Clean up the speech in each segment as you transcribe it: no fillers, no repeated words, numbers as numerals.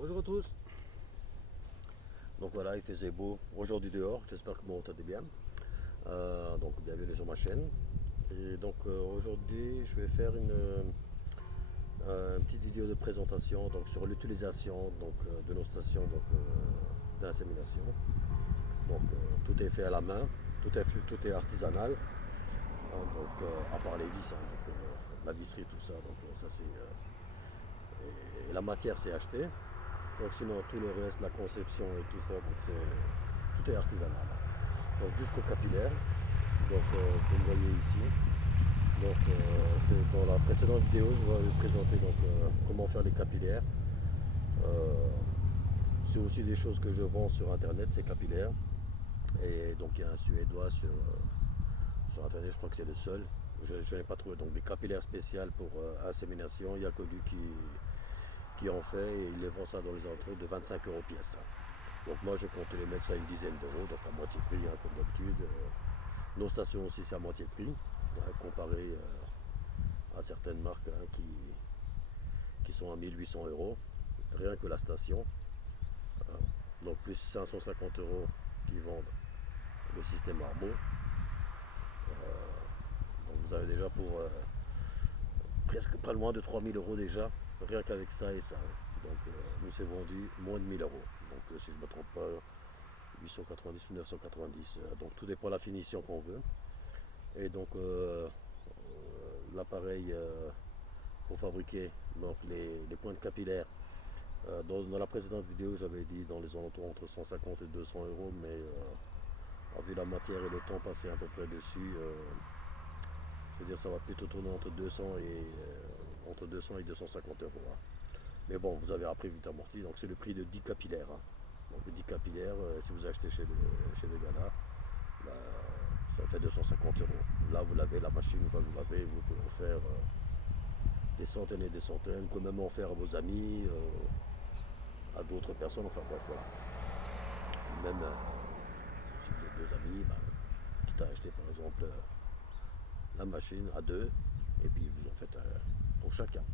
Bonjour à tous. Donc voilà, il faisait beau aujourd'hui dehors. J'espère que vous m'entendez bien. Donc bienvenue sur ma chaîne. Et donc aujourd'hui, je vais faire une petite vidéo de présentation donc sur l'utilisation de nos stations d'insémination. Donc tout est fait à la main, tout est artisanal. À part les vis, la visserie, tout ça. Donc ça c'est et la matière c'est acheté. Donc sinon tout le reste, la conception et tout ça, tout est artisanal. Donc jusqu'au capillaire, comme vous voyez ici. C'est dans la précédente vidéo, je vais vous présenter comment faire les capillaires. Euh, c'est aussi des choses que je vends sur internet, ces capillaires. Et donc il y a un Suédois sur internet, je crois que c'est le seul. Je n'ai pas trouvé donc des capillaires spéciales pour insémination. Il n'y a que lui qui en fait et il les vend ça dans les entrées de 25 euros pièce. Donc moi je compte les mettre ça à une dizaine d'euros, donc à moitié prix comme d'habitude. Nos stations aussi c'est à moitié prix, comparé à certaines marques qui sont à 1800 euros, rien que la station. Donc plus 550 euros qui vendent le système Arbo. Donc vous avez déjà pour presque pas loin de 3000 euros déjà, rien qu'avec ça et ça. Donc nous c'est vendu moins de 1000 euros. Donc si je ne me trompe pas, 890 ou 990. Donc tout dépend de la finition qu'on veut. Et donc l'appareil pour fabriquer les pointes capillaires. Dans la précédente vidéo, j'avais dit dans les alentours entre 150 et 200 euros, mais vu la matière et le temps passé à peu près dessus, je veux dire ça va plutôt tourner entre 200 et 250 euros. Hein. Mais bon, vous avez appris vite amorti, donc c'est le prix de 10 capillaires. Hein. Donc 10 capillaires, si vous achetez chez les gars là, bah, ça fait 250 euros. Là, vous l'avez, la machine, vous l'avez, vous pouvez en faire des centaines et des centaines. Vous pouvez même en faire à vos amis, à d'autres personnes. Enfin bref, voilà. Même si vous êtes deux amis, bah, quitte à acheter par exemple la machine à deux, et puis vous en faites pour chacun.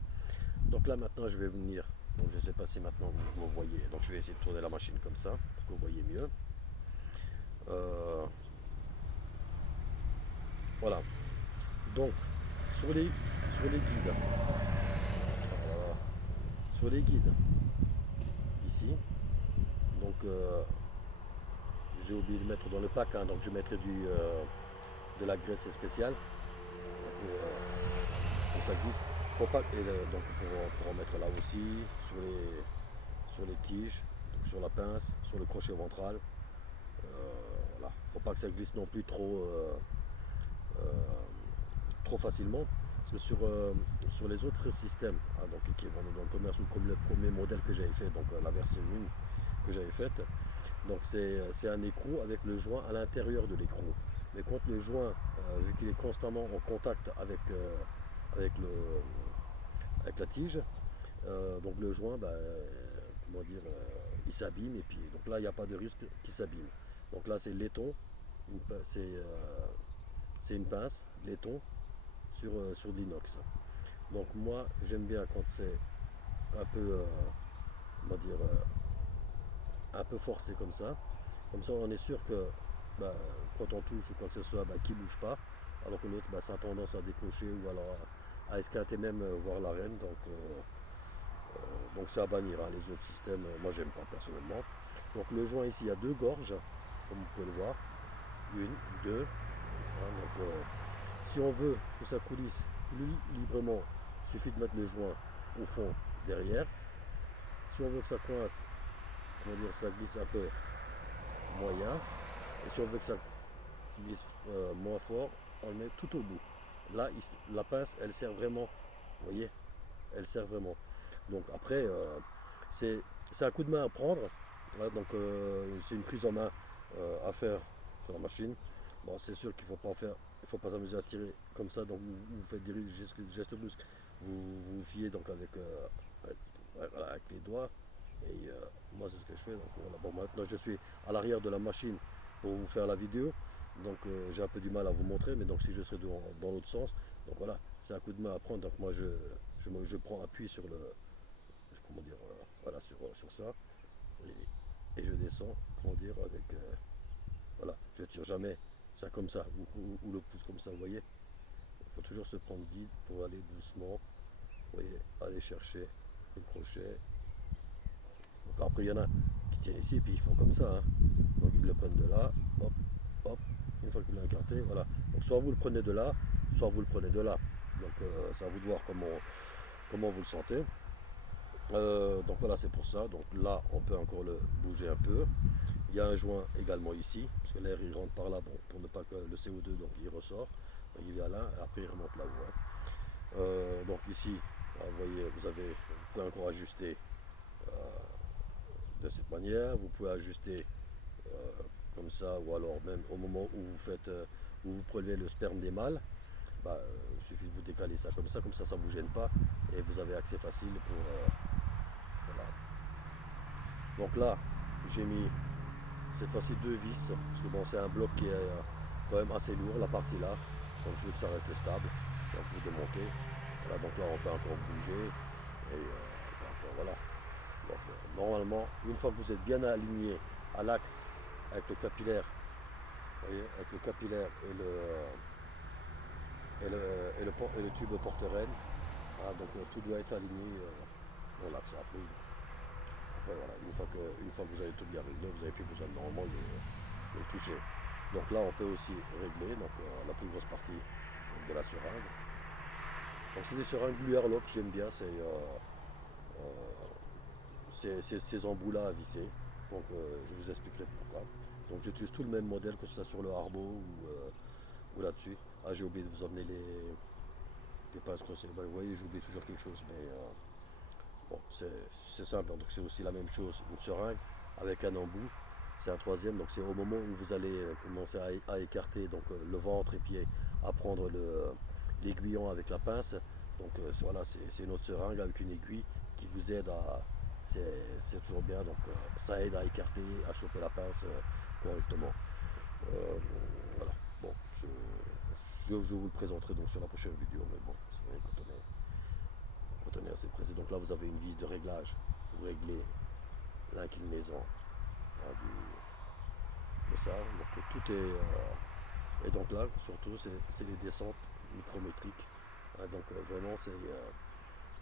Donc là maintenant, je vais venir. Donc je ne sais pas si maintenant vous voyez. Donc je vais essayer de tourner la machine comme ça, pour que vous voyez mieux. Euh, voilà. Donc sur les guides, sur les guides ici. Donc j'ai oublié de mettre dans le pack, hein, donc je mettrai de la graisse spéciale pour ça glisse. Faut pas, donc pour en mettre là aussi, sur les tiges, donc sur la pince, sur le crochet ventral. Voilà. Faut pas que ça glisse non plus trop facilement. Parce que sur les autres systèmes donc, qui vont dans le commerce, ou comme le premier modèle que j'avais fait, donc la version 1 que j'avais faite, donc c'est un écrou avec le joint à l'intérieur de l'écrou. Mais quand le joint, vu qu'il est constamment en contact avec, avec la tige, donc le joint, bah, comment dire, il s'abîme et puis donc là il n'y a pas de risque qu'il s'abîme. Donc là c'est laiton, c'est une pince laiton sur de l'inox. Donc moi j'aime bien quand c'est un peu, comment dire, un peu forcé comme ça. Comme ça on est sûr que bah, quand on touche ou quoi que ce soit, bah, qu'il ne bouge pas. Alors que l'autre, bah, ça a tendance à décrocher ou alors à esquinter même voir l'arène. Donc c'est à bannir, hein. Les autres systèmes, moi j'aime pas personnellement. Donc le joint ici, il y a deux gorges, comme vous pouvez le voir. Une, deux. Hein. Si on veut que ça coulisse plus librement, il suffit de mettre le joint au fond derrière. Si on veut que ça coince, comment dire, ça glisse un peu moyen. Et si on veut que ça glisse moins fort, on le met tout au bout. Là, la pince, elle sert vraiment. Vous voyez, elle sert vraiment. Donc après, c'est un coup de main à prendre. Hein. C'est une prise en main à faire sur la machine. Bon, c'est sûr qu'il ne faut pas en faire, il faut pas s'amuser à tirer comme ça. Donc vous faites des gestes brusques. Vous fiez donc avec les doigts. Et moi c'est ce que je fais. Donc voilà. Bon, maintenant je suis à l'arrière de la machine pour vous faire la vidéo. Donc j'ai un peu du mal à vous montrer, mais donc si je serais dans l'autre sens, donc voilà, c'est un coup de main à prendre. Donc moi je prends appui sur le, comment dire, voilà, sur ça, et je descends, comment dire, avec, voilà, je tire jamais ça comme ça, ou le pouce comme ça, vous voyez. Il faut toujours se prendre guide pour aller doucement, vous voyez, aller chercher le crochet. Donc après, il y en a qui tiennent ici, et puis ils font comme ça, hein. Donc ils le prennent de là, hop, hop, une fois qu'il l'a écarté, voilà. Donc soit vous le prenez de là, soit vous le prenez de là. Donc c'est à vous de voir comment vous le sentez. Donc voilà, c'est pour ça. Donc là, on peut encore le bouger un peu. Il y a un joint également ici, parce que l'air il rentre par là, bon, pour ne pas que le CO2, donc il ressort. Donc, il vient là, et après il remonte là-haut, hein. Donc ici, vous voyez, vous pouvez encore ajuster de cette manière. Vous pouvez ajuster comme ça, ou alors même au moment où où vous prélevez le sperme des mâles, il suffit de vous décaler ça, comme ça ne vous gêne pas, et vous avez accès facile pour, voilà. Donc là, j'ai mis cette fois-ci deux vis, parce que bon, c'est un bloc qui est quand même assez lourd, la partie là, donc je veux que ça reste stable. Donc vous démontez, voilà, donc là on peut encore bouger, et voilà. Donc, normalement, une fois que vous êtes bien aligné à l'axe avec le capillaire, vous voyez, avec le capillaire et le tube porte-renne, donc tout doit être aligné dans l'axe. Après, voilà, une fois que vous avez tout bien réglé, vous n'avez plus besoin de normalement de toucher. Donc là, on peut aussi régler donc, la plus grosse partie de la seringue. Donc c'est des seringues Blue Airlock, j'aime bien, ces embouts-là à visser. Donc je vous expliquerai pourquoi. Donc j'utilise tout le même modèle, que ce soit sur le Harbo ou là-dessus. Ah, j'ai oublié de vous emmener les pinces crossées. Vous voyez, j'oublie toujours quelque chose, mais bon, c'est simple. Donc c'est aussi la même chose, une seringue avec un embout. C'est un troisième, donc c'est au moment où vous allez commencer à écarter donc, le ventre et puis à prendre l'aiguillon avec la pince. Donc voilà, c'est une autre seringue avec une aiguille qui vous aide à. C'est toujours bien, donc ça aide à écarter, à choper la pince correctement. Euh, voilà, bon, je vous le présenterai donc sur la prochaine vidéo, mais bon, c'est vrai, quand on est assez pressé. Donc là, vous avez une vis de réglage, vous réglez l'inclinaison de ça, donc tout est. Et donc là, surtout, c'est les descentes micrométriques. Donc vraiment, c'est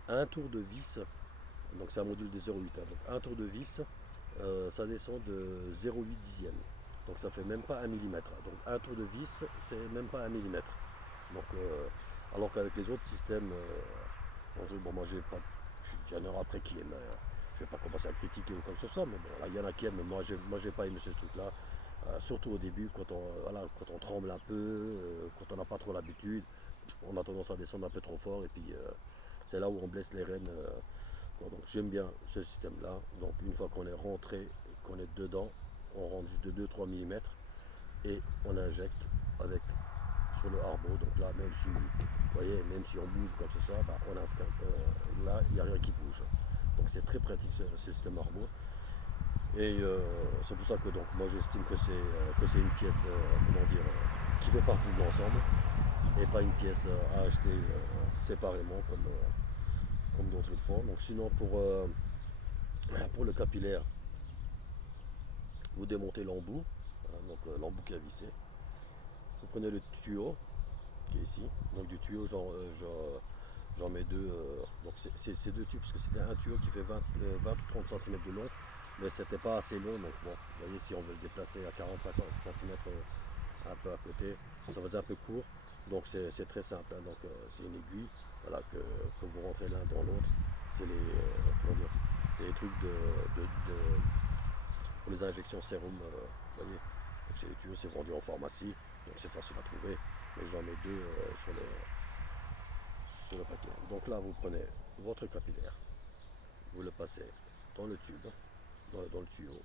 un tour de vis. Donc c'est un module de 0,8, hein. Donc un tour de vis, ça descend de 0,8 dixième. Donc ça fait même pas un millimètre. Donc un tour de vis, c'est même pas un millimètre. Donc alors qu'avec les autres systèmes, bon moi j'ai pas, il y en aura après qui aiment. Je vais pas commencer à critiquer ou quoi que ce soit, mais bon, là il y en a qui aiment. Moi j'ai pas aimé ce truc-là. Surtout au début, quand on tremble un peu, quand on n'a pas trop l'habitude, on a tendance à descendre un peu trop fort, et puis c'est là où on blesse les rênes. Donc j'aime bien ce système-là. Donc une fois qu'on est rentré, qu'on est dedans, on rentre juste de 2-3 mm et on injecte avec sur le harbo. Donc là, vous voyez, même si on bouge quoi que ce soit, on a un scan, là, il n'y a rien qui bouge. Donc c'est très pratique ce système harbo. Et c'est pour ça que donc moi j'estime que c'est une pièce, comment dire, qui fait partie de l'ensemble et pas une pièce à acheter séparément comme d'autres le font. Donc sinon pour le capillaire, vous démontez l'embout, hein, donc l'embout qui est vissé. Vous prenez le tuyau qui est ici. Donc du tuyau, j'en mets deux. Donc c'est deux tuyaux, parce que c'était un tuyau qui fait 20 ou 30 cm de long, mais c'était pas assez long. Donc bon, vous voyez, si on veut le déplacer à 40-50 cm un peu à côté, ça faisait un peu court. Donc c'est très simple, hein. Donc c'est une aiguille, voilà, que vous rentrez l'un dans l'autre. C'est comment dire, c'est les trucs pour les injections sérum, vous voyez. Donc c'est les tuyaux, c'est vendu en pharmacie, donc c'est facile à trouver. Mais j'en mets deux sur le paquet. Donc là, vous prenez votre capillaire, vous le passez dans le tube, dans le tuyau.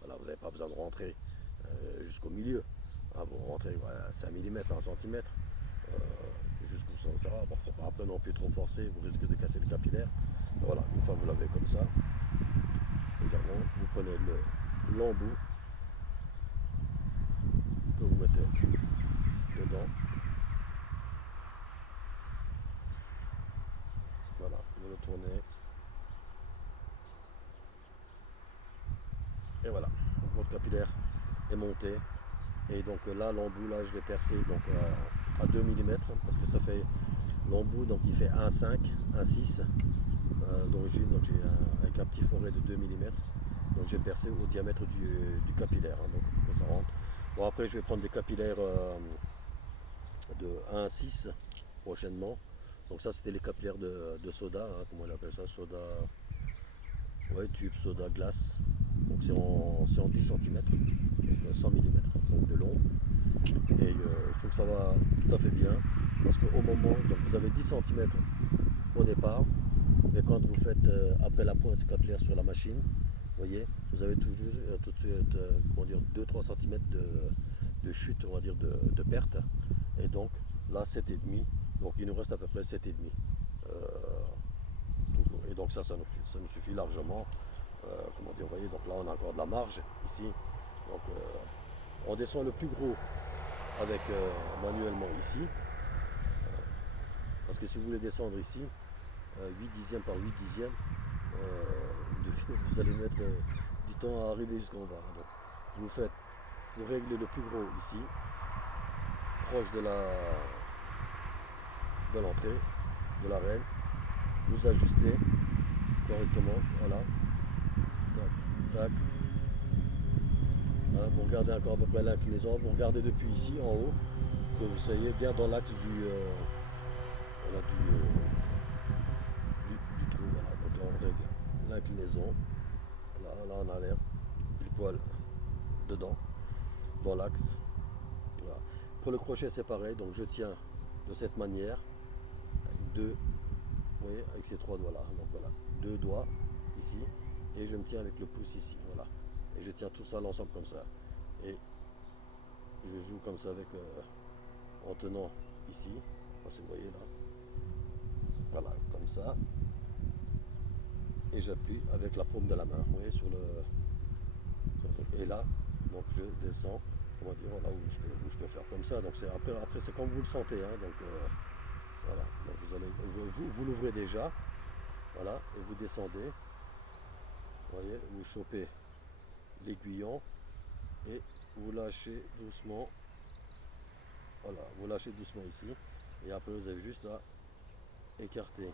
Voilà, vous n'avez pas besoin de rentrer jusqu'au milieu. Hein, vous rentrez voilà, 5 mm, 1 cm, jusqu'où ça va. Bon, faut pas après non plus trop forcer, vous risquez de casser le capillaire. Voilà, une fois que vous l'avez comme ça, également, vous prenez l'embout que vous mettez dedans. Voilà, vous le tournez. Et voilà, donc votre capillaire est monté. Et donc là, l'embout, là, je l'ai percé donc, à 2 mm, parce que ça fait l'embout, donc il fait 1,5, 1,6 d'origine, donc avec un petit forêt de 2 mm. Donc j'ai percé au diamètre du capillaire, hein, donc pour que ça rentre. Bon, après, je vais prendre des capillaires de 1,6 prochainement. Donc ça, c'était les capillaires de soda, hein, comment on appelle ça, soda, ouais, tube, soda, glace. Donc c'est en 10 cm, donc 100 mm donc de long. Et je trouve que ça va tout à fait bien, parce qu'au moment, donc vous avez 10 cm au départ, mais quand vous faites après la pointe capillaire sur la machine, vous voyez, vous avez toujours tout de suite comment dire, 2-3 cm de chute, on va dire, de perte. Et donc là, 7,5. Donc il nous reste à peu près 7,5. Toujours. Et donc ça nous suffit largement. Comment dire, vous voyez, donc là on a encore de la marge ici. Donc on descend le plus gros avec manuellement ici. Parce que si vous voulez descendre ici, 8 dixièmes par 8 dixièmes, vous allez mettre du temps à arriver jusqu'en bas. Donc, vous réglez le plus gros ici, proche de l'entrée, de l'arène. Vous ajustez correctement, voilà. Tac, tac. Hein, vous regardez encore à peu près l'inclinaison. Vous regardez depuis ici, en haut, que vous soyez bien dans l'axe voilà, du trou. Voilà. Donc là, on règle l'inclinaison. Là, on a l'air pile poil dedans, dans l'axe. Voilà. Pour le crochet, c'est pareil. Donc je tiens de cette manière, avec vous voyez, avec ces trois doigts là. Donc voilà, deux doigts ici, et je me tiens avec le pouce ici. Voilà. Et je tiens tout ça l'ensemble comme ça. Et je joue comme ça avec, en tenant ici. Parce que vous voyez là. Voilà, comme ça. Et j'appuie avec la paume de la main. Vous voyez, sur le. Et là, donc je descends. Comment dire, voilà, où je peux faire comme ça. Donc après c'est comme vous le sentez. Hein, donc voilà. Donc vous l'ouvrez déjà. Voilà. Et vous descendez. Vous voyez, vous chopez l'aiguillon. Et vous lâchez doucement. Voilà, vous lâchez doucement ici. Et après vous avez juste à écarter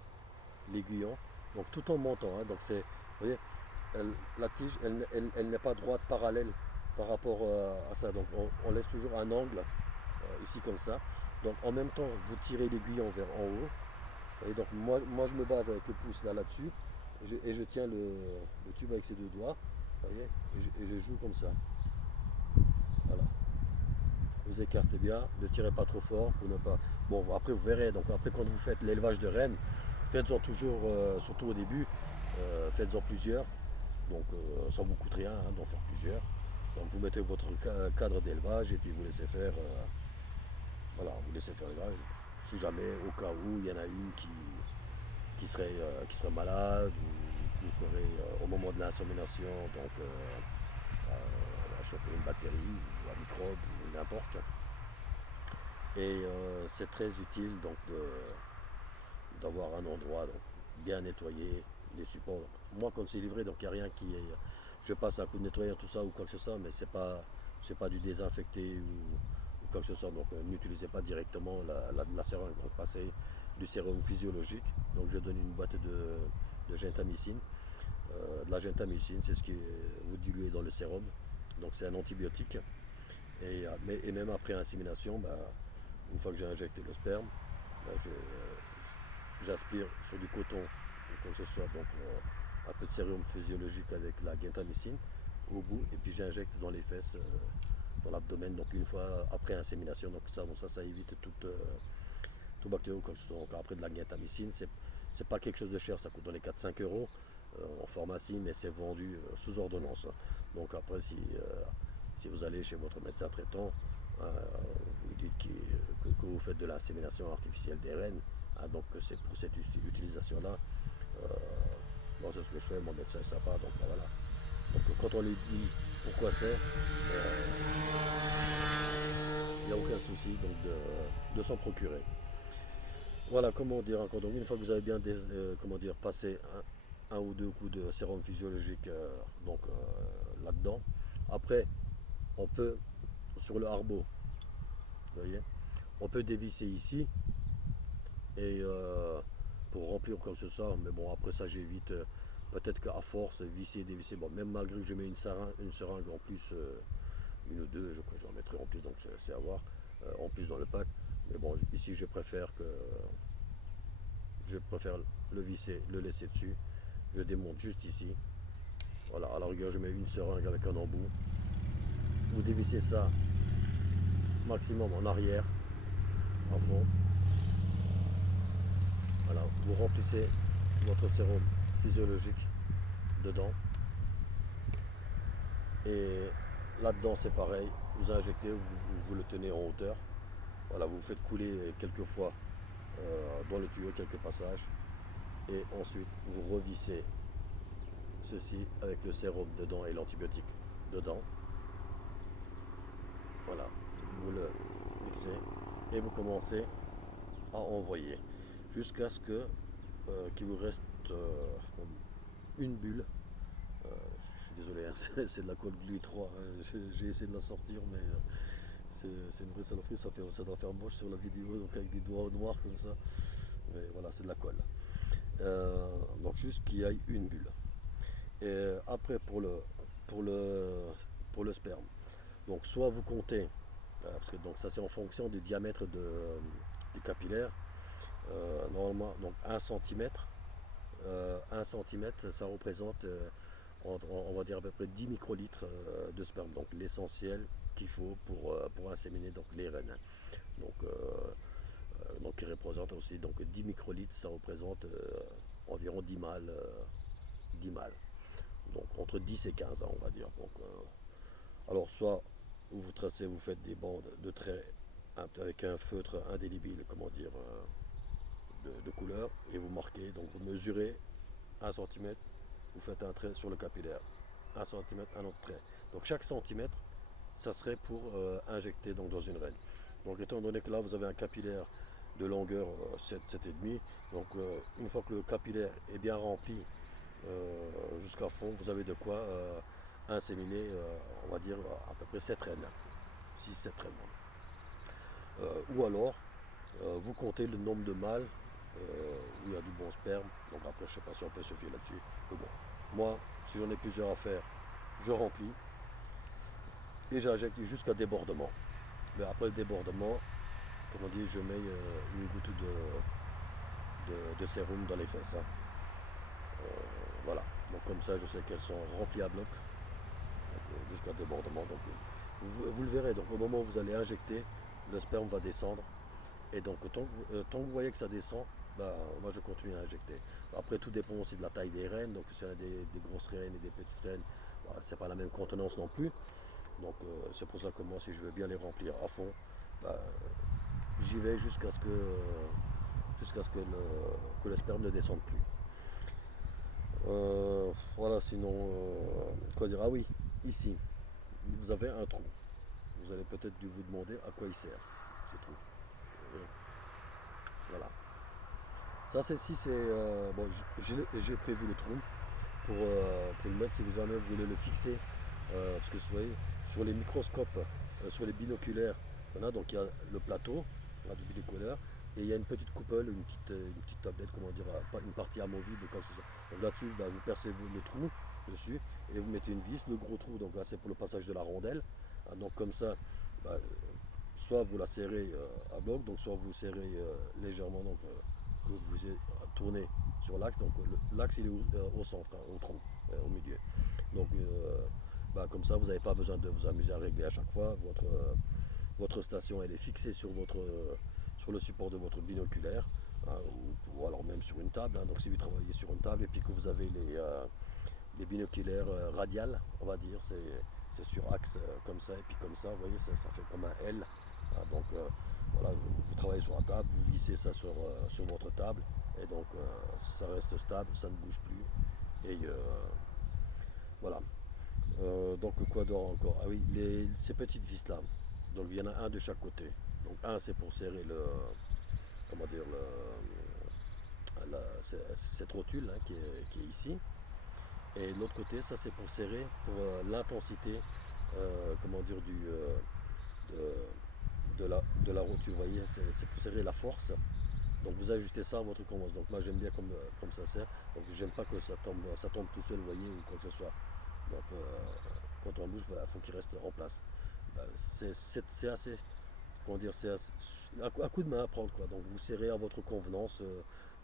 l'aiguillon. Donc tout en montant. Hein, donc c'est, vous voyez, la tige, elle n'est pas droite parallèle par rapport à ça. Donc on laisse toujours un angle ici comme ça. Donc en même temps, vous tirez l'aiguillon vers en haut. Et donc moi je me base avec le pouce là-dessus. Et je tiens le tube avec ces deux doigts. Voyez, et je joue comme ça. Voilà. Vous écartez bien, ne tirez pas trop fort pour ne pas. Bon, après vous verrez. Donc après quand vous faites l'élevage de rennes, faites-en toujours, surtout au début, faites-en plusieurs. Donc ça ne vous coûte rien hein, d'en faire plusieurs. Donc vous mettez votre cadre d'élevage et puis vous laissez faire, voilà, vous laissez faire l'élevage. Si jamais, au cas où, il y en a une qui serait malade ou qui aurait, au moment de l'insémination, donc choper une bactérie ou un microbe ou n'importe. Et c'est très utile donc d'avoir un endroit donc, bien nettoyé, les supports. Moi quand c'est livré, donc il n'y a rien qui est. Je passe un coup de nettoyeur, tout ça ou quoi que ce soit, mais c'est pas du désinfecté ou quoi que ce soit. Donc n'utilisez pas directement la seringue. Donc passez du sérum physiologique. Donc je donne une boîte de gentamicine. De la gentamicine, c'est ce qui est vous diluez dans le sérum. Donc c'est un antibiotique. Et même après insémination, bah, une fois que j'ai injecté le sperme, bah, j'aspire sur du coton ou quoi que ce soit, donc un peu de sérum physiologique avec la gentamicine au bout, et puis j'injecte dans les fesses, dans l'abdomen, donc une fois après insémination. Donc ça évite tout bactérie ou quoi que ce soit. Donc après de la gentamicine, c'est pas quelque chose de cher, ça coûte dans les 4-5 € en pharmacie, mais c'est vendu sous ordonnance. Donc après, si vous allez chez votre médecin traitant, vous dites que vous faites de l'insémination artificielle des rennes, hein, donc c'est pour cette utilisation-là. Euh, bon, c'est ce que je fais, mon médecin est sympa, donc ben, voilà. Donc quand on lui dit pourquoi c'est, il n'y a aucun souci donc de s'en procurer. Voilà, comment dire encore. Donc une fois que vous avez bien comment dire, passé un ou deux coups de sérum physiologique, donc là-dedans. Après, on peut, sur le harbot, vous voyez, on peut dévisser ici et pour remplir comme ça, mais bon après ça j'évite, peut-être qu'à force visser et dévisser, bon même malgré que je mets une seringue en plus, une ou deux, j'en mettrai en plus donc c'est à voir, en plus dans le pack, mais bon ici je préfère le visser, le laisser dessus, je démonte juste ici, voilà, à la rigueur je mets une seringue avec un embout, vous dévissez ça maximum en arrière, en fond, voilà, vous remplissez votre sérum physiologique dedans. Et là-dedans, c'est pareil. Vous injectez, vous le tenez en hauteur. Voilà, vous faites couler quelques fois dans le tuyau, quelques passages. Et ensuite, vous revissez ceci avec le sérum dedans et l'antibiotique dedans. Voilà, vous le mixez et vous commencez à envoyer jusqu'à ce que qu'il vous reste une bulle. Je suis désolé, hein, c'est de la colle Glue 3. Hein, j'ai essayé de la sortir, mais c'est une vraie saloperie. Ça doit faire moche sur la vidéo, donc avec des doigts noirs comme ça. Mais voilà, c'est de la colle. Donc juste qu'il y ait une bulle. Et après pour le, pour le sperme. Donc soit vous comptez, parce que donc ça c'est en fonction du diamètre du capillaire. Normalement donc 1 cm. 1 cm, ça représente, on va dire à peu près 10 microlitres de sperme, donc l'essentiel qu'il faut pour inséminer donc les reines. Donc, donc qui représente aussi donc 10 microlitres, ça représente environ 10 mâles, 10 mâles. Donc entre 10 et 15 ans, on va dire. Donc, alors soit vous tracez, vous faites des bandes de traits avec un feutre indélébile, comment dire, de couleur, et vous marquez, donc vous mesurez 1 cm, vous faites un trait sur le capillaire. 1 cm, un autre trait. Donc chaque centimètre, ça serait pour injecter donc dans une reine. Donc étant donné que là vous avez un capillaire de longueur 7, 7,5, donc une fois que le capillaire est bien rempli jusqu'à fond, vous avez de quoi inséminer, on va dire à peu près 7 reines. 6-7 reines. Ou alors, vous comptez le nombre de mâles où il y a du bon sperme. Donc après, je ne sais pas si on peut se fier là-dessus. Mais bon, moi, si j'en ai plusieurs à faire, je remplis et j'injecte jusqu'à débordement. Mais après le débordement, comme on dit, je mets une goutte de sérum dans les fesses. Hein. Voilà. Donc comme ça, je sais qu'elles sont remplies à bloc jusqu'à débordement. Donc vous le verrez. Donc au moment où vous allez injecter, le sperme va descendre. Et donc tant que vous voyez que ça descend, bah, moi je continue à injecter. Après tout dépend aussi de la taille des reines, donc si on a des grosses reines et des petites reines, bah, c'est pas la même contenance non plus. Donc c'est pour ça que moi si je veux bien les remplir à fond, bah, j'y vais jusqu'à ce que le sperme ne descende plus. Voilà, sinon, quoi dire? Ah oui, ici, vous avez un trou. Vous allez peut-être dû vous demander à quoi il sert, ce trou. Voilà. Ça, c'est si c'est. Bon, j'ai prévu le trou pour le mettre si vous jamais vous voulez le fixer. Parce que vous voyez, sur les microscopes, sur les binoculaires, voilà, donc il y a le plateau là, du binoculaire et il y a une petite coupole, une petite tablette, comment dire, pas une partie amovible. Donc là-dessus, bah, vous percez le trou dessus et vous mettez une vis, le gros trou, donc là c'est pour le passage de la rondelle. Ah, donc comme ça, bah, soit vous la serrez à bloc, donc soit vous serrez légèrement, donc que vous tournez sur l'axe, donc l'axe il est au centre, hein, au tronc, au milieu. Donc bah, comme ça vous n'avez pas besoin de vous amuser à régler à chaque fois. Votre station elle est fixée sur le support de votre binoculaire, hein, ou alors même sur une table. Hein. Donc si vous travaillez sur une table et puis que vous avez les binoculaires radiales, on va dire, c'est sur axe comme ça et puis comme ça, vous voyez, ça fait comme un L. Hein. Donc voilà, vous travaillez sur la table, vous vissez ça sur votre table et donc ça reste stable, ça ne bouge plus. Et voilà. Donc quoi d'autre encore? Ah oui, ces petites vis là. Donc il y en a un de chaque côté. Donc un c'est pour serrer comment dire, cette rotule hein, qui est ici. Et l'autre côté, ça c'est pour serrer, pour l'intensité, comment dire, de la roture. Vous voyez, c'est pour serrer la force. Donc vous ajustez ça à votre convenance. Donc moi j'aime bien comme ça sert. Donc j'aime pas que ça tombe tout seul, vous voyez, ou quoi que ce soit. Donc quand on bouge, il faut qu'il reste en place. C'est assez, comment dire, c'est à coup de main à prendre quoi. Donc vous serrez à votre convenance,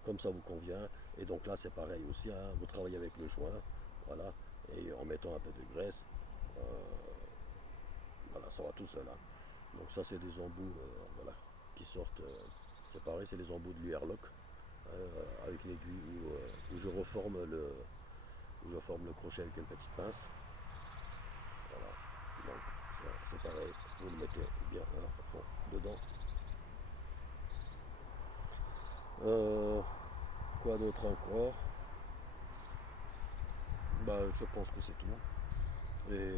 comme ça vous convient. Et donc là c'est pareil aussi, hein, vous travaillez avec le joint, voilà, et en mettant un peu de graisse, euh, voilà, ça va tout seul, hein. Donc ça c'est des embouts, voilà, qui sortent. C'est pareil, c'est les embouts de l'UR-Lock, avec une aiguille où je forme le crochet avec une petite pince. Voilà. Donc c'est pareil, vous le mettez bien, voilà, au fond, dedans. Euh, Quoi d'autre encore? Bah, je pense que c'est tout. Et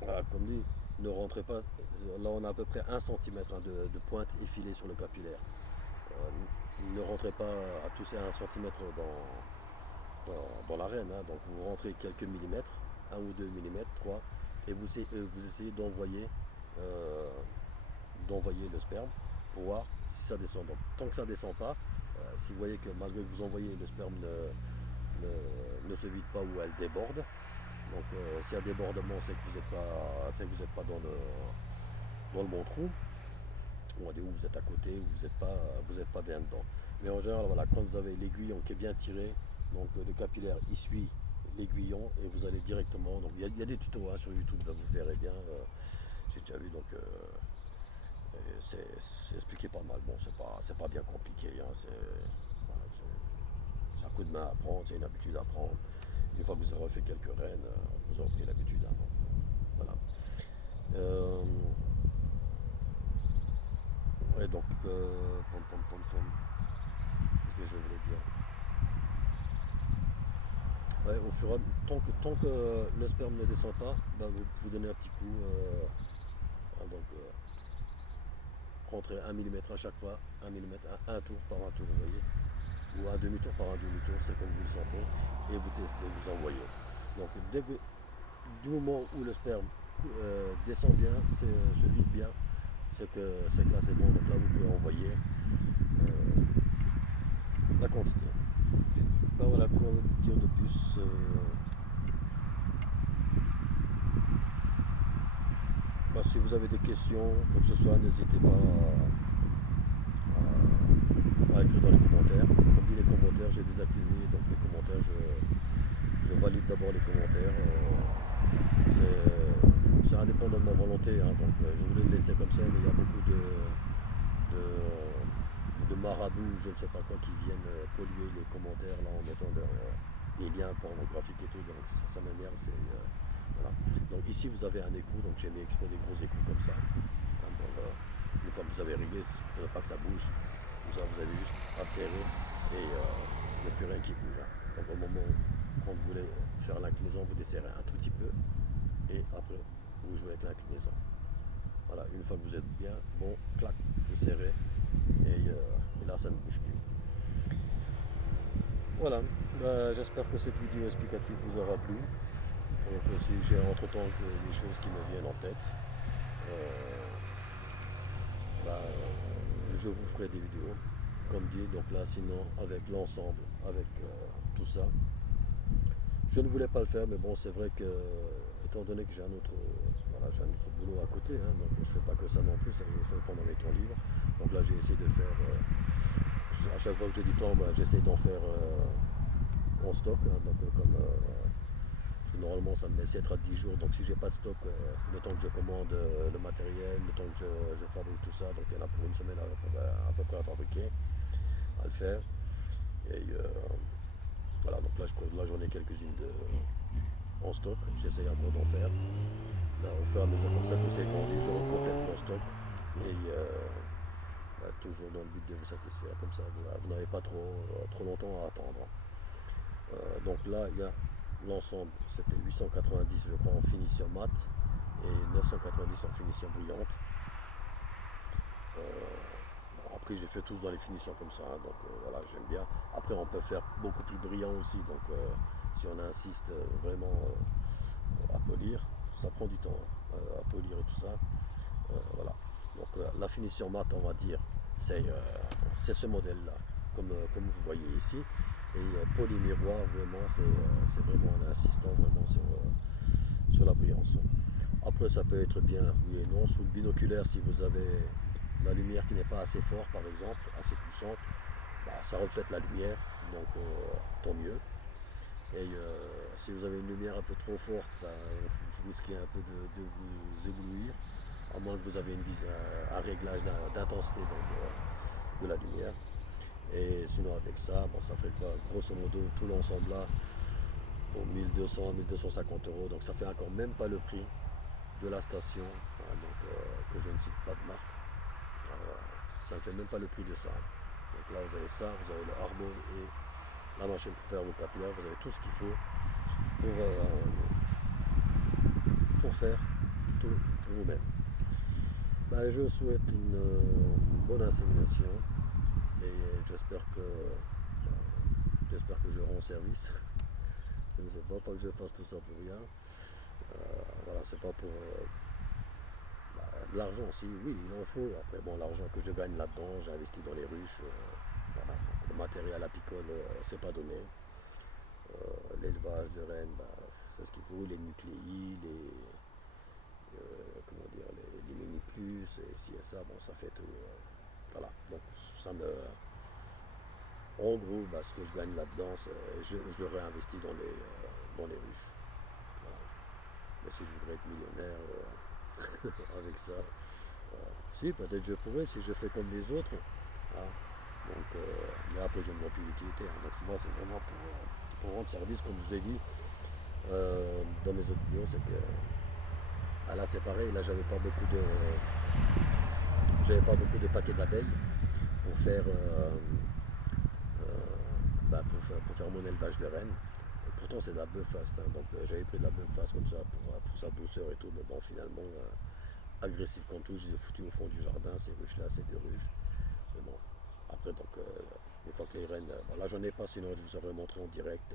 voilà, comme dit, ne rentrez pas. Là, on a à peu près 1 cm de pointe effilée sur le capillaire. Euh, ne rentrez pas à tousser 1 cm dans l'arène, hein. Donc, vous rentrez quelques millimètres, 1 ou 2 millimètres, 3, et vous essayez euh, d'envoyer le sperme pour voir si ça descend. Donc, tant que ça ne descend pas, si vous voyez que malgré que vous envoyez, le sperme ne se vide pas ou elle déborde. Donc s'il y a débordement, c'est que vous êtes pas dans le bon trou, ou vous êtes à côté, ou vous êtes pas bien dedans. Mais en général, voilà, quand vous avez l'aiguillon qui est bien tiré, donc le capillaire il suit l'aiguillon et vous allez directement. Donc il y a des tutos, hein, sur YouTube, là, vous verrez bien. J'ai déjà vu, donc c'est expliqué pas mal. Bon, c'est pas bien compliqué, hein, voilà, c'est un coup de main à prendre, c'est une habitude à prendre. Une fois que vous aurez fait quelques reines, vous aurez pris l'habitude, hein, donc, voilà. Euh, ouais, donc, qu'est-ce que je voulais dire? Ouais, tant que le sperme ne descend pas, bah, vous donnez un petit coup, hein, donc rentrez 1 millimètre à chaque fois, 1 millimètre, un tour par un tour, vous voyez, ou un demi-tour par un demi-tour, c'est comme vous le sentez, et vous testez, vous envoyez. Donc, du moment où le sperme descend bien, se vide bien, c'est que là c'est bon. Donc là vous pouvez envoyer la quantité. Ben voilà, quoi dire de plus. Ben, si vous avez des questions, quoi que ce soit, n'hésitez pas à écrire dans les commentaires. Comme dit, les commentaires, j'ai désactivé, donc les commentaires, je valide d'abord les commentaires. C'est indépendant de ma volonté, hein, donc je voulais le laisser comme ça, mais il y a beaucoup de marabouts, je ne sais pas quoi, qui viennent polluer les commentaires là en mettant des liens pornographiques et tout, donc ça m'énerve. Voilà. Donc ici vous avez un écrou, donc j'ai mis exprès des gros écrous comme ça, hein, une fois que vous avez réglé, pour ne pas que ça bouge, vous avez juste à serrer et il n'y a plus rien qui bouge, hein. Donc au moment quand vous voulez faire l'inclinaison, vous desserrez un tout petit peu et après vous jouez avec l'inclinaison. Voilà, une fois que vous êtes bien bon, clac, vous serrez et là ça ne bouge plus. Voilà, bah, j'espère que cette vidéo explicative vous aura plu. Donc si j'ai entre-temps des choses qui me viennent en tête, euh, bah, je vous ferai des vidéos. Comme dit, donc là sinon avec l'ensemble, avec tout ça. Je ne voulais pas le faire, mais bon, c'est vrai que, étant donné que voilà, j'ai un autre boulot à côté, hein, donc je ne fais pas que ça non plus, ça je le fais pendant mes temps libres. Donc là, j'ai essayé de faire, à chaque fois que j'ai du temps, bah, j'essaie d'en faire en stock, hein, donc parce que normalement, ça me met 7 à 10 jours, donc si j'ai pas de stock, le temps que je commande le matériel, le temps que je fabrique tout ça, donc il y en a pour une semaine à peu près à fabriquer, à le faire. Et voilà, donc là j'en ai quelques-unes en stock, j'essaye encore d'en faire. Là, au fur et à mesure comme ça que c'est vendu, je complète mon stock. Et bah, toujours dans le but de vous satisfaire, comme ça vous n'avez pas trop longtemps à attendre. Donc là, il y a l'ensemble, c'était 890 je crois en finition mat et 990 en finition brillante. pris, j'ai fait tous dans les finitions comme ça, hein, donc voilà, j'aime bien. Après, on peut faire beaucoup plus brillant aussi, donc si on insiste vraiment à polir, ça prend du temps à polir et tout ça. Voilà. Donc la finition mat, on va dire, c'est ce modèle-là, comme vous voyez ici. Et polymiroir, vraiment, c'est vraiment en insistant vraiment sur la brillance. Après, ça peut être bien, oui et non. Sous le binoculaire, si vous avez la lumière qui n'est pas assez forte, par exemple, assez puissante, bah, ça reflète la lumière, donc tant mieux. Et si vous avez une lumière un peu trop forte, bah, vous risquez un peu de vous éblouir, à moins que vous avez un réglage d'intensité de la lumière. Et sinon avec ça, bon, ça fait quoi? Grosso modo, tout l'ensemble là, pour 1200-1250 euros. Donc ça fait encore même pas le prix de la station, hein, donc, que je ne cite pas de marque. Ça ne fait même pas le prix de ça. Donc là vous avez ça, vous avez le harbor et la machine pour faire vos capillaires, vous avez tout ce qu'il faut pour faire tout vous-même. Ben, je souhaite une bonne insémination et j'espère que je rends service. Je ne sais pas que je fasse tout ça pour rien. Voilà, c'est pas pour de l'argent, si oui, il en faut. Après, bon, l'argent que je gagne là-dedans, j'ai investi dans les ruches. Voilà. Donc, le matériel apicole, c'est pas donné. L'élevage de rennes, bah, c'est ce qu'il faut. Les nucléi, comment dire, les mini plus, et si et ça, bon, ça fait tout. Voilà. Donc, ça me. En gros, bah, ce que je gagne là-dedans, je le réinvestis dans les ruches. Voilà. Mais si je voudrais être millionnaire avec ça, si, peut-être je pourrais si je fais comme les autres. Hein. Donc, mais après, je ne vois plus l'utilité. Hein. Donc, moi, c'est vraiment pour rendre service, comme je vous ai dit dans mes autres vidéos, c'est que là, c'est pareil. Là, j'avais pas beaucoup de paquets d'abeilles pour faire, pour faire mon élevage de rennes. Et pourtant, c'est de la Buffast. Hein. Donc, j'avais pris de la Buffast comme ça pour sa douceur et tout. Mais bon, finalement, agressif comme tout, je les ai foutus au fond du jardin. Ces ruches-là, c'est des ruches. Mais bon, après, donc, une fois que les rennes. Bon, là, j'en ai pas, sinon je vous aurais montré en direct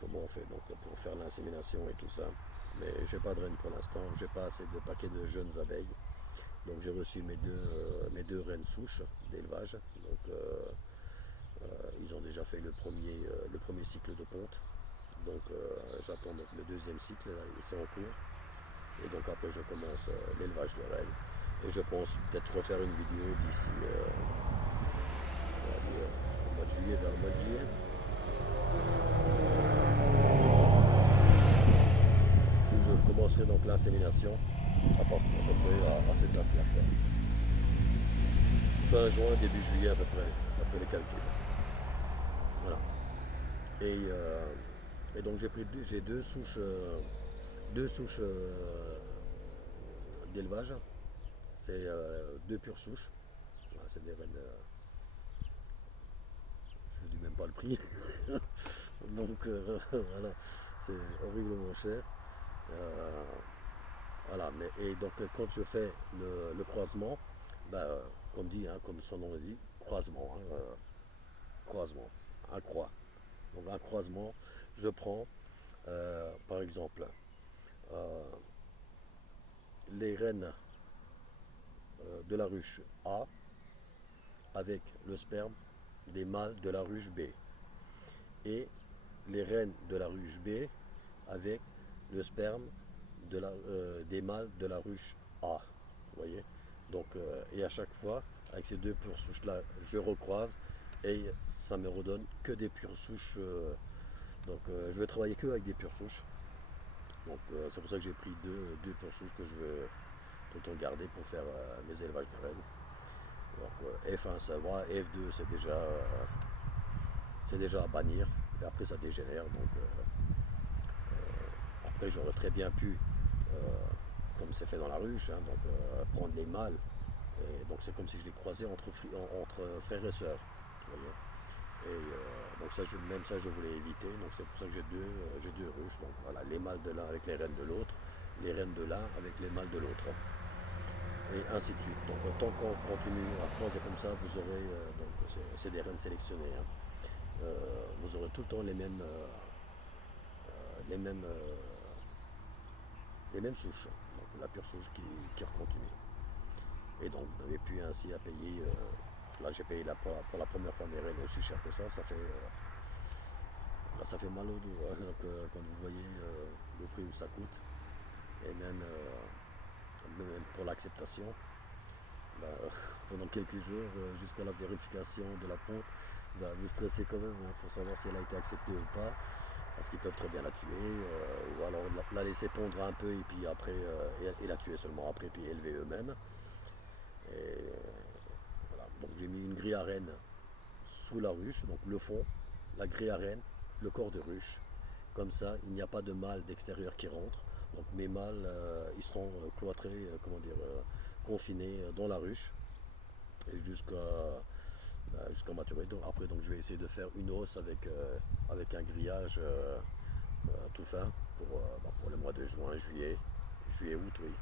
comment on fait donc, pour faire l'insémination et tout ça. Mais j'ai pas de rennes pour l'instant. J'ai pas assez de paquets de jeunes abeilles. Donc, j'ai reçu mes deux rennes souches d'élevage. Donc, ils ont déjà fait le premier cycle de ponte. Donc, j'attends donc le deuxième cycle, là, et c'est en cours. Et donc après je commence l'élevage de rennes. Et je pense peut-être refaire une vidéo d'ici on va dire, au mois de juillet, vers le mois de juillet, où je commencerai donc l'insémination à partir à peu près à cette date-là. Fin juin, début juillet à peu près, d'après les calculs. Voilà. Et donc j'ai deux souches d'élevage. C'est deux pures souches. Voilà, c'est des rennes. Je ne dis même pas le prix. Donc voilà, c'est horriblement cher. Euh, voilà, et donc quand je fais le croisement, bah, comme dit, hein, comme son nom le dit, croisement, hein, croisement, un croix. Donc un croisement, je prends par exemple euh, les rennes de la ruche A avec le sperme des mâles de la ruche B et les rennes de la ruche B avec le sperme des mâles de la ruche A. Vous voyez. Donc, et à chaque fois, avec ces deux pures souches-là, je recroise et ça me redonne que des pures souches. Donc, je vais travailler que avec des pures souches. Donc, c'est pour ça que j'ai pris deux pures souches que je veux tout le temps garder pour faire mes élevages de rennes. Donc, F1, ça va. F2, c'est déjà à bannir. Et après, ça dégénère. Donc, après, j'aurais très bien pu, comme c'est fait dans la ruche, hein, donc prendre les mâles. Et donc c'est comme si je les croisais entre frères et sœurs. Vous voyez. Et donc ça, même ça, je voulais éviter. Donc c'est pour ça que j'ai deux ruches. Donc voilà, les mâles de l'un avec les reines de l'autre, les reines de l'un avec les mâles de l'autre. et ainsi de suite. Donc tant qu'on continue à croiser comme ça, vous aurez, donc c'est des reines sélectionnées, hein. Vous aurez tout le temps les mêmes, les mêmes souches, donc la pure souche qui continue. Et donc vous n'avez plus ainsi à payer. Là j'ai payé pour la première fois mes rennes aussi cher que ça fait, là, ça fait mal au dos, hein, quand vous voyez le prix où ça coûte. Et même pour l'acceptation, bah, pendant quelques jours, jusqu'à la vérification de la ponte, bah, vous stressez quand même, hein, pour savoir si elle a été acceptée ou pas, parce qu'ils peuvent très bien la tuer, ou alors la laisser pondre un peu et puis après, et la tuer seulement après, puis élever eux-mêmes. Et voilà. Donc j'ai mis une grille à reine sous la ruche, donc le fond, la grille à reine, le corps de ruche. Comme ça, il n'y a pas de mâle d'extérieur qui rentre. Donc mes mâles, ils seront cloîtrés, confinés dans la ruche et jusqu'à maturité. Donc, après, donc, je vais essayer de faire une hausse avec un grillage tout fin pour le mois de juin, juillet, août, oui.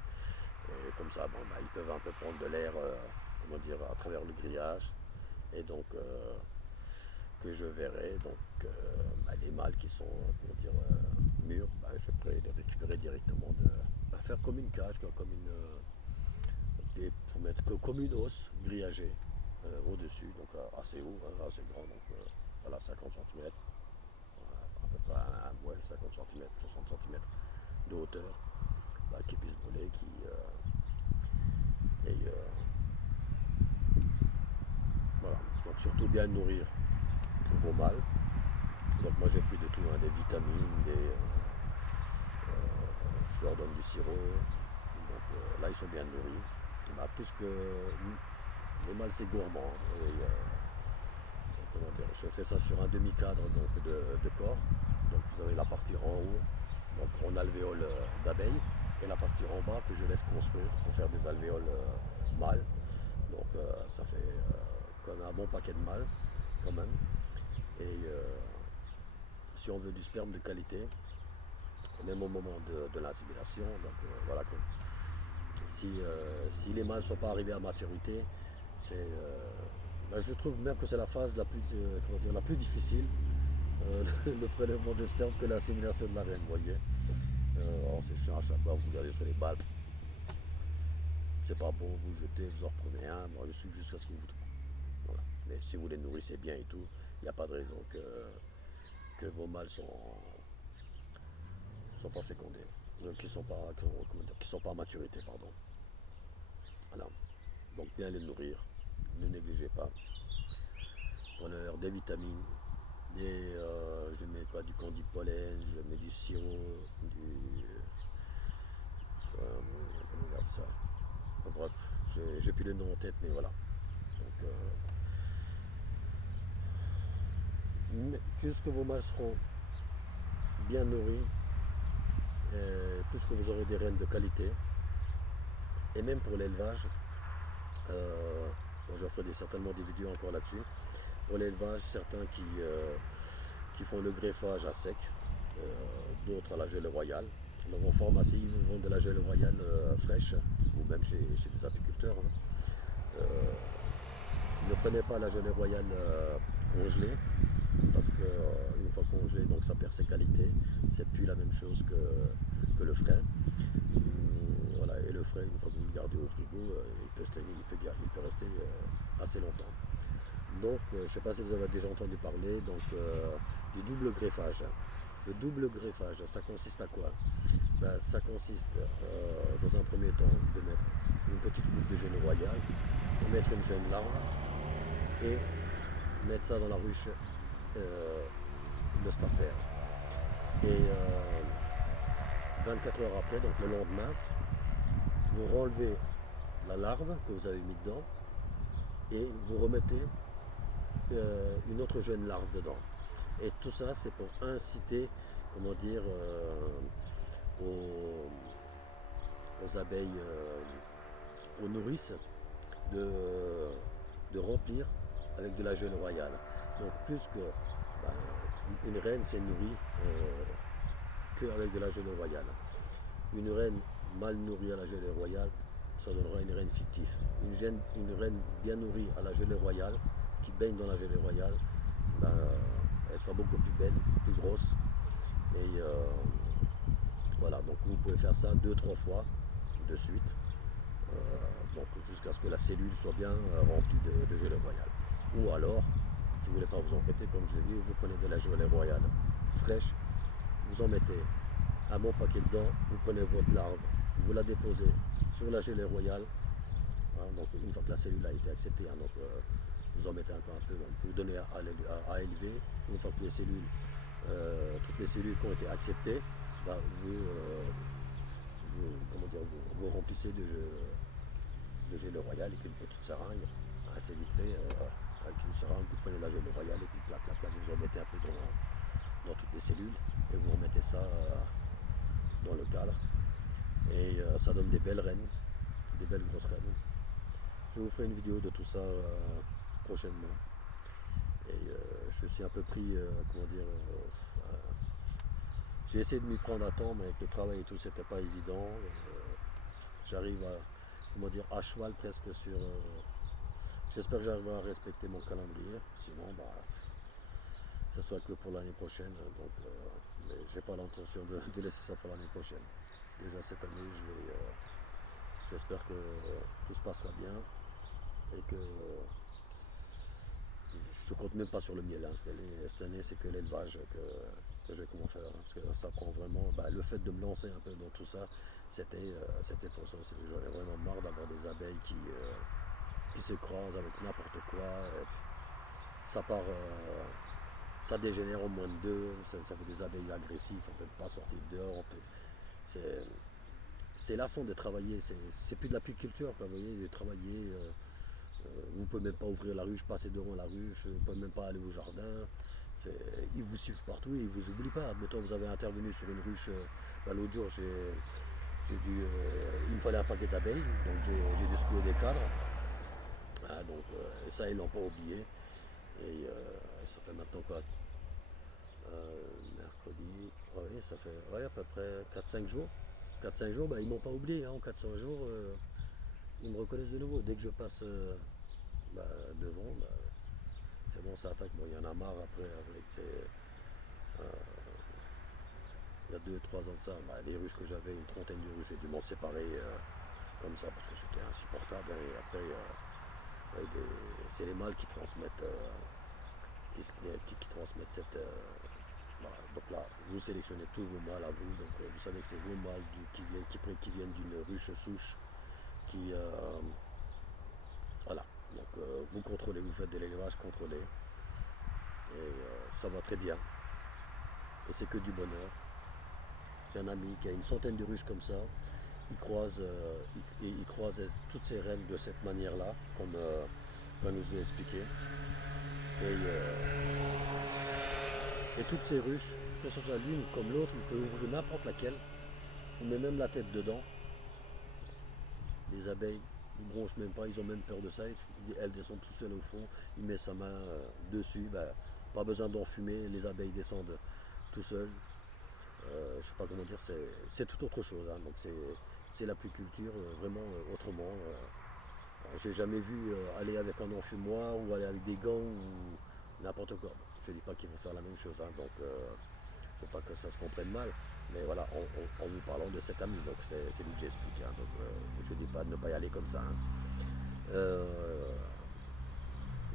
Et comme ça, bon, bah, ils peuvent un peu prendre de l'air, à travers le grillage. Et donc, que je verrai, donc, bah, les mâles qui sont, mûrs, bah, je pourrai les récupérer directement, faire comme une cage, quoi, comme pour mettre comme une hausse grillagée au-dessus, donc assez haut, hein, assez grand, donc voilà, 50 cm, à peu près, ouais, 50 cm, 60 cm de hauteur, bah, qui puisse voler, et voilà. Donc surtout bien nourrir vos mâles. Donc moi j'ai pris de tout, hein, des vitamines, je leur donne du sirop, donc là ils sont bien nourris. Bah, plus que les mâles c'est gourmand, et je fais ça sur un demi-cadre donc de corps. Donc vous avez la partie en haut, donc en alvéole d'abeilles, et la partie en bas que je laisse construire pour faire des alvéoles mâles. Donc ça fait quand même un bon paquet de mâles quand même. Et si on veut du sperme de qualité, même au moment de l'insémination, donc voilà que si les mâles ne sont pas arrivés à maturité, ben, je trouve même que c'est la phase la plus difficile, le prélèvement de sperme, que l'insémination de la reine, vous voyez. Alors c'est chiant à chaque fois, vous regardez sur les balles, c'est pas bon, vous jetez, vous en reprenez un, bon, je suis jusqu'à ce que vous... Voilà. Mais si vous les nourrissez bien et tout, il n'y a pas de raison que vos mâles sont pas fécondés, qui sont pas, qui sont pas à maturité, pardon. Voilà. Donc bien les nourrir, ne négligez pas. Prenez-leur des vitamines, je mets quoi, du candy pollen, je mets du sirop, comment on appelle ça. Bref, j'ai plus le nom en tête, mais voilà. Donc, plus que vos mâles seront bien nourris, plus que vous aurez des rennes de qualité, et même pour l'élevage, bon, je ferai certainement des vidéos encore là-dessus. Pour l'élevage, certains qui font le greffage à sec, d'autres à la gelée royale. Donc en pharmacie, ils vous vendent de la gelée royale fraîche, ou même chez des apiculteurs, hein. Ne prenez pas la gelée royale congelée, parce que une fois congelée, donc ça perd ses qualités. C'est plus la même chose que le frais. Voilà, et le frais, une fois que vous le gardez au frigo, il peut rester assez longtemps. Donc, je ne sais pas si vous avez déjà entendu parler du double greffage. Le double greffage, ça consiste à quoi? Ben, ça consiste, dans un premier temps, de mettre une petite goutte de gelée royale, de mettre une jeune larve et mettre ça dans la ruche de starter. Et 24 heures après, donc le lendemain, vous renlevez la larve que vous avez mis dedans et vous remettez une autre jeune larve dedans. Et tout ça, c'est pour inciter, aux, aux abeilles, aux nourrices, de, de remplir avec de la gelée royale. Donc plus que bah, une reine s'est nourrie qu'avec de la gelée royale. Une reine mal nourrie à la gelée royale, ça donnera une reine fictive. Une reine bien nourrie à la gelée royale, qui baigne dans la gelée royale, ben, elle sera beaucoup plus belle, plus grosse. Et voilà, donc vous pouvez faire ça 2-3 fois de suite. Donc jusqu'à ce que la cellule soit bien remplie de gelée royale. Ou alors, si vous ne voulez pas vous embêter, comme je l'ai dit, vous prenez de la gelée royale fraîche, vous en mettez un bon paquet dedans, vous prenez votre larve, vous la déposez sur la gelée royale, hein, donc une fois que la cellule a été acceptée, hein, donc vous en mettez encore un peu, donc vous donnez à élever, une fois que les cellules, toutes les cellules qui ont été acceptées, bah, comment dire, vous remplissez de gelée royale avec une petite seringue, assez vite fait, avec une seringue, vous prenez la gelée royale et puis clac, clac, clac, vous en mettez un peu dans toutes les cellules et vous remettez ça dans le cadre et ça donne des belles rennes, des belles grosses rennes. Je vous ferai une vidéo de tout ça prochainement et je suis un peu pris, comment dire, j'ai essayé de m'y prendre à temps mais avec le travail et tout c'était pas évident. J'arrive à, comment dire, à cheval presque sur. J'espère que j'arriverai à respecter mon calendrier. Sinon, bah, ce sera que pour l'année prochaine. Donc, mais j'ai pas l'intention de laisser ça pour l'année prochaine. Déjà cette année, j'espère que tout se passera bien et que je compte même pas sur le miel. Hein. Cette année, c'est que l'élevage que je vais comment faire. Hein, parce que ça prend vraiment. Bah, le fait de me lancer un peu dans tout ça, c'était pour ça. J'en ai vraiment marre d'avoir des abeilles qui s'écrasent avec n'importe quoi. Ça part, ça dégénère en moins de deux. Ça fait des abeilles agressives. On ne peut pas sortir dehors. C'est lassant de travailler. C'est plus de l'apiculture, vous voyez, de travailler. Vous ne pouvez même pas ouvrir la ruche, passer devant la ruche, vous ne pouvez même pas aller au jardin. Ils vous suivent partout et ils ne vous oublient pas. Admettons, vous avez intervenu sur une ruche. Bah, l'autre jour, il me fallait un paquet d'abeilles, donc j'ai dû secouer des cadres. Ah, donc, et ça, ils l'ont pas oublié. Et ça fait maintenant quoi, mercredi, oui, ça fait ouais, à peu près 4-5 jours. 4-5 jours, bah, ils m'ont pas oublié. Hein. En 400 jours, ils me reconnaissent de nouveau. Dès que je passe bah, devant, bah, c'est bon, ça attaque. Bon, il y en a marre après. Il y a 2-3 ans de ça, bah, les ruches que j'avais, une trentaine de ruches, j'ai dû m'en séparer comme ça parce que c'était insupportable. Hein. Et après, c'est les mâles qui transmettent, qui transmettent cette. Voilà. Donc là, vous sélectionnez tous vos mâles à vous. Donc vous savez que c'est vos mâles qui viennent d'une ruche souche qui. Voilà. Donc vous contrôlez, vous faites de l'élevage contrôlé. Et ça va très bien. Et c'est que du bonheur. J'ai un ami qui a une centaine de ruches comme ça. Il croise toutes ces reines de cette manière-là, comme nous a expliqué. Et toutes ces ruches, que ce soit l'une comme l'autre, il peut ouvrir n'importe laquelle. Il met même la tête dedans. Les abeilles, ils bronchent même pas, ils ont même peur de ça. Elles descendent tout seules au fond. Il met sa main dessus. Ben, pas besoin d'enfumer. Les abeilles descendent tout seules. Je sais pas comment dire. C'est tout autre chose. Hein. Donc c'est l'apiculture vraiment autrement. J'ai jamais vu aller avec un enfumoir ou aller avec des gants ou n'importe quoi. Bon, je dis pas qu'il faut faire la même chose. Hein. Donc je veux pas que ça se comprenne mal. Mais voilà, en vous parlant de cet ami, donc c'est lui que j'explique. Hein, donc je dis pas de ne pas y aller comme ça. Hein. Euh,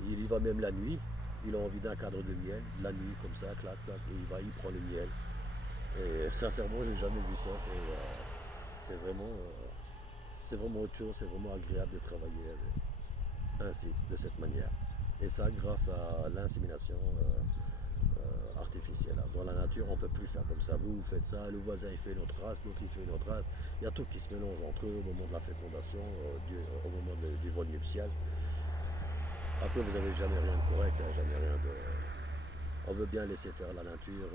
il y va même la nuit. Il a envie d'un cadre de miel, la nuit comme ça, clac, clac, et il prend le miel. Et sincèrement, j'ai jamais vu ça. C'est vraiment autre chose. C'est vraiment agréable de travailler ainsi, de cette manière. Et ça, grâce à l'insémination artificielle. Dans la nature, on ne peut plus faire comme ça. Vous faites ça, le voisin il fait une autre race, l'autre il fait une autre race. Il y a tout qui se mélange entre eux au moment de la fécondation, au moment du vol nuptial. Après, vous n'avez jamais rien de correct, hein, jamais rien de. On veut bien laisser faire la nature.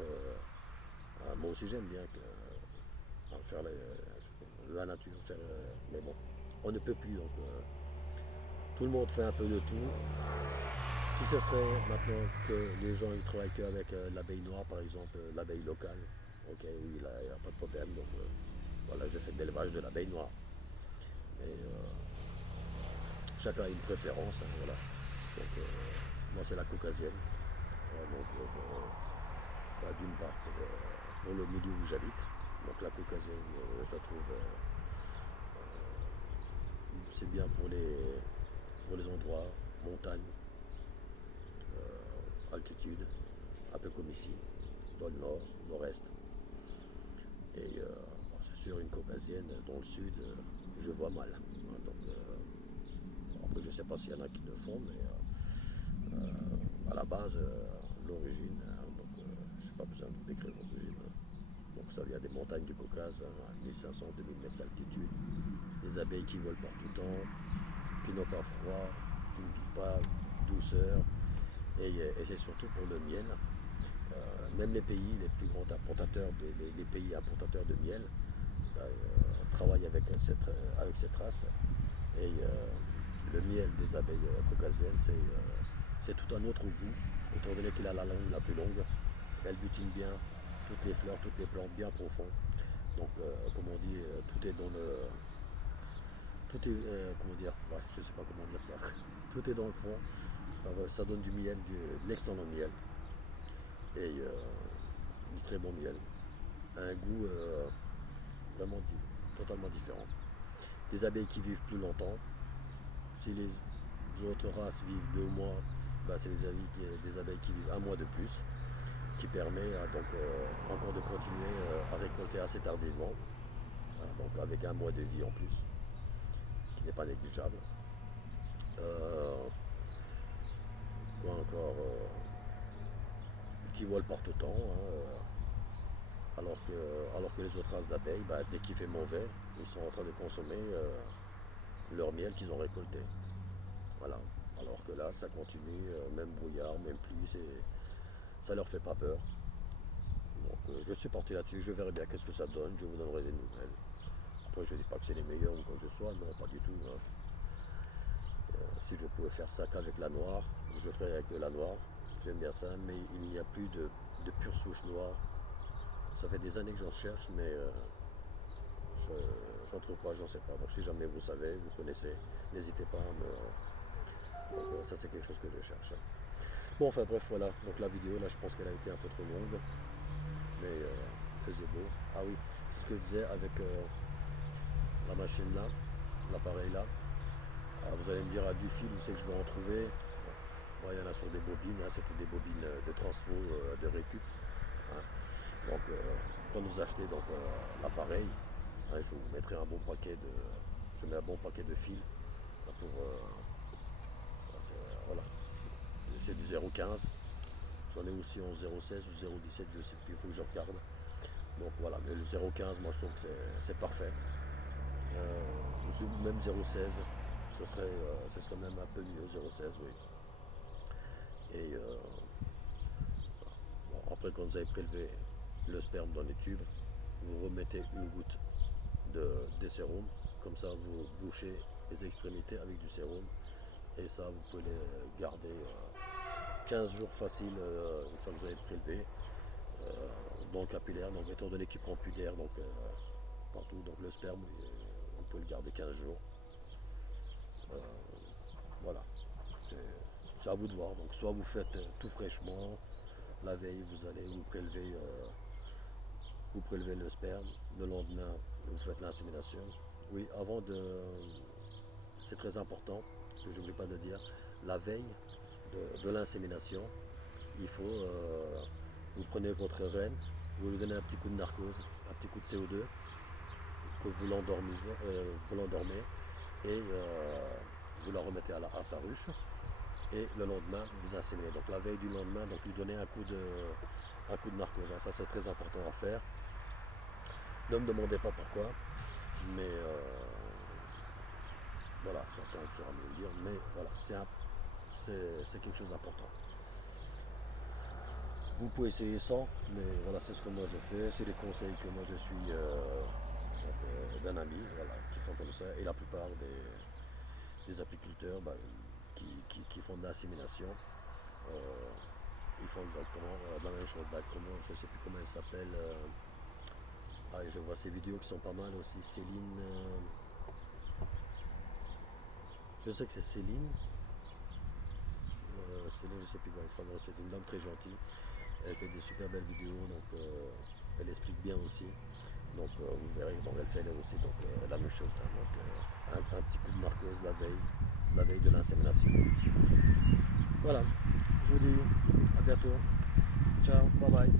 Moi aussi, j'aime bien faire la nature, mais bon, on ne peut plus. Donc, tout le monde fait un peu de tout. Si ce serait maintenant que les gens ils travaillent qu'avec l'abeille noire, par exemple, l'abeille locale, ok, oui, là, il n'y a pas de problème. Donc, voilà, je fais de l'élevage de l'abeille noire. Et chacun a une préférence, hein, voilà. Donc moi c'est la caucasienne. D'une part pour le milieu où j'habite. Donc la caucasienne, je la trouve, c'est bien pour les endroits, montagne, altitude, un peu comme ici, dans le nord, nord-est. Et c'est sûr, une caucasienne dans le sud, je vois mal. Hein. Donc, après, je ne sais pas s'il y en a qui le font, mais à la base, l'origine, hein, donc je n'ai pas besoin de décrire l'origine. Hein. Donc ça vient des montagnes du Caucase, hein, à 1500-2000 mètres d'altitude, des abeilles qui volent par tout temps, qui n'ont pas froid, qui ne vivent pas douceur, et c'est surtout pour le miel. Même les pays les plus grands importateurs, les pays importateurs de miel, travaillent avec cette race. Et le miel des abeilles caucasiennes, c'est tout un autre goût, étant donné qu'il a la langue la plus longue. Elle butine bien toutes les fleurs, toutes les plantes bien profondes. Donc, comme on dit, tout est dans le. Tout est. Comment dire, ouais, je ne sais pas comment dire ça. Tout est dans le fond. Enfin, ça donne du miel, de l'excellent miel. Et du très bon miel. Un goût vraiment totalement différent. Des abeilles qui vivent plus longtemps. Si les autres races vivent 2 mois, bah, c'est des abeilles qui vivent un mois de plus, qui permet donc encore de continuer à récolter assez tardivement, donc avec un mois de vie en plus, qui n'est pas négligeable. Euh, quoi encore qui volent par tout temps, hein, alors que les autres races d'abeilles, bah, dès qu'il fait mauvais, ils sont en train de consommer leur miel qu'ils ont récolté. Voilà. Alors que là, ça continue, même brouillard, même pluie, ça leur fait pas peur. Donc je suis parti là-dessus, je verrai bien qu'est-ce que ça donne, je vous donnerai des nouvelles. Après, je ne dis pas que c'est les meilleurs ou quoi que ce soit, non, pas du tout. Hein. Si je pouvais faire ça qu'avec la noire, je le ferais avec de la noire. J'aime bien ça, mais il n'y a plus de pure souche noire. Ça fait des années que j'en cherche, mais je n'en trouve pas, j'en sais pas. Donc si jamais vous savez, vous connaissez, n'hésitez pas à me. Donc ça c'est quelque chose que je cherche. Bon, enfin bref, voilà. Donc la vidéo, là, je pense qu'elle a été un peu trop longue, mais il faisait beau. Ah oui, c'est ce que je disais avec la machine là, l'appareil là. Vous allez me dire du fil, où c'est que je vais en trouver. Bon, il y en a sur des bobines, hein, c'est toutes des bobines de transfo, de récup. Hein. Donc quand vous achetez donc l'appareil, hein, je vous mettrai un bon paquet de. Je mets un bon paquet de fils pour. Voilà. C'est du 0,15. J'en ai aussi en 0,16 ou 0,17, je sais plus, il faut que je regarde. Donc voilà, mais le 0,15, moi je trouve que c'est parfait. Même 0,16, ce serait même un peu mieux, 0,16, oui. Et bon, après, quand vous avez prélevé le sperme dans les tubes, vous remettez une goutte de sérum, comme ça vous bouchez les extrémités avec du sérum, et ça vous pouvez les garder 15 jours facile une fois que vous avez prélevé dans le capillaire, donc étant donné qu'il prend plus d'air donc partout, donc le sperme on peut le garder 15 jours. Voilà, c'est à vous de voir. Donc soit vous faites tout fraîchement, la veille vous prélevez le sperme, le lendemain vous faites l'insémination. Oui, c'est très important, que je n'oublie pas de dire, la veille de l'insémination, il faut, vous prenez votre reine, vous lui donnez un petit coup de narcose, un petit coup de CO2, que vous l'endormez, et vous la remettez à sa ruche, et le lendemain vous inséminez. Donc la veille du lendemain, donc lui donner un coup de narcose. Hein. Ça c'est très important à faire. Ne me demandez pas pourquoi, mais voilà, certains sauront mieux le dire, mais voilà, c'est quelque chose d'important. Vous pouvez essayer sans, mais voilà, c'est ce que moi je fais, c'est les conseils que moi je suis d'un ami, voilà, qui font comme ça, et la plupart des apiculteurs qui font de l'insémination, euh, ils font exactement la même chose. Bah, je ne sais plus comment elle s'appelle. Je vois ces vidéos qui sont pas mal aussi. Céline. Je sais que c'est Céline. Céline, je sais plus quoi. Enfin, bon, c'est une dame très gentille. Elle fait des super belles vidéos, donc elle explique bien aussi. Donc vous verrez, bon, elle fait elle aussi donc, la même chose, hein. Donc un petit coup de narcose la veille de l'insémination. Voilà, je vous dis à bientôt. Ciao, bye bye.